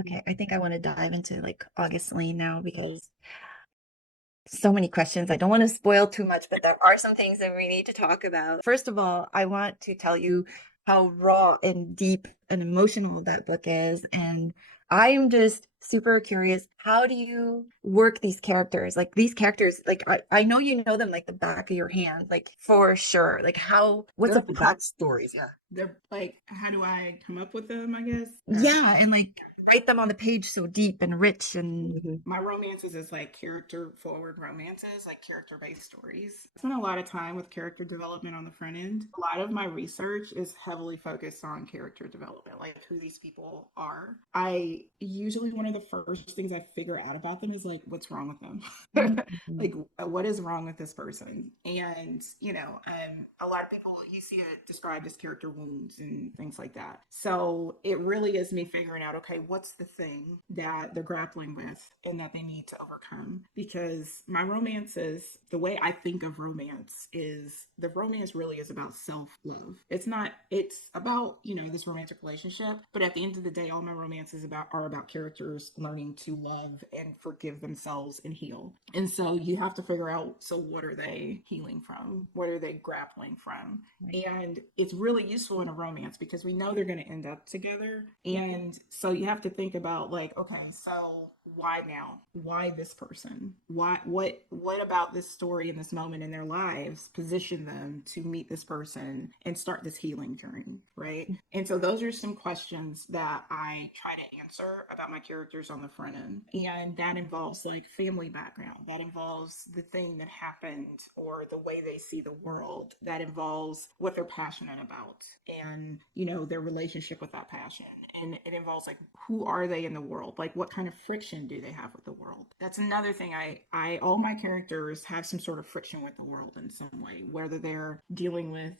Okay, I think I want to dive into like August Lane now because so many questions. I don't want to spoil too much, but there are some things that we need to talk about. First of all, I want to tell you how raw and deep and emotional that book is. And I am just super curious. How do you work these characters? Like these characters, like I know you know them like the back of your hand, like for sure. Like what's They're a the pro backstories, yeah. They're like, how do I come up with them, I guess? yeah, and like write them on the page so deep and rich and My romances is like character forward romances, like character based stories. I spend a lot of time with character development on the front end. A lot of my research is heavily focused on character development, like who these people are. I usually, one of the first things I figure out about them is like, what's wrong with them? Mhm. Like, what is wrong with this person? And, a lot of people, you see it described as character wounds and things like that. So it really is me figuring out, okay, what's the thing that they're grappling with and that they need to overcome? Because my romances, the way I think of romance is the romance really is about self love. It's not, it's about, this romantic relationship, but at the end of the day, all my romances are about characters learning to love and forgive themselves and heal. And so you have to figure out, so what are they healing from? What are they grappling from? Right. And it's really useful in a romance because we know they're going to end up together. Yeah. And so you have to think about like, okay, so why now? Why this person? What about this story in this moment in their lives position them to meet this person and start this healing journey, right? And so those are some questions that I try to answer about my characters on the front end. And that involves like family background, that involves the thing that happened or the way they see the world, that involves what they're passionate about and, their relationship with that passion. And it involves like who are they in the world? Like what kind of friction do they have with the world? That's another thing. I all my characters have some sort of friction with the world in some way, whether they're dealing with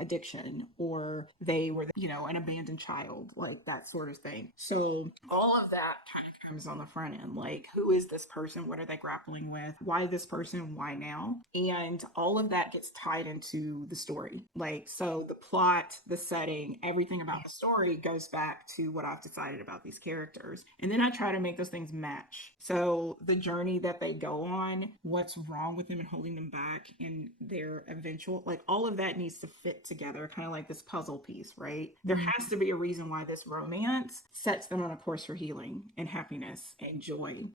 addiction or they were, an abandoned child, like that sort of thing. So all of that kind of comes on the front end. Like, who is this person? What are they grappling with? Why this person? Why now? And all of that gets tied into the story. Like, so the plot, the setting, everything about the story goes back to what I've decided about these characters. And then I try to make those things match. So the journey that they go on, what's wrong with them and holding them back, and their eventual, like, all of that needs to fit together, kind of like this puzzle piece, right? There Mhm. has to be a reason why this romance sets them on a course for healing and happiness and joy.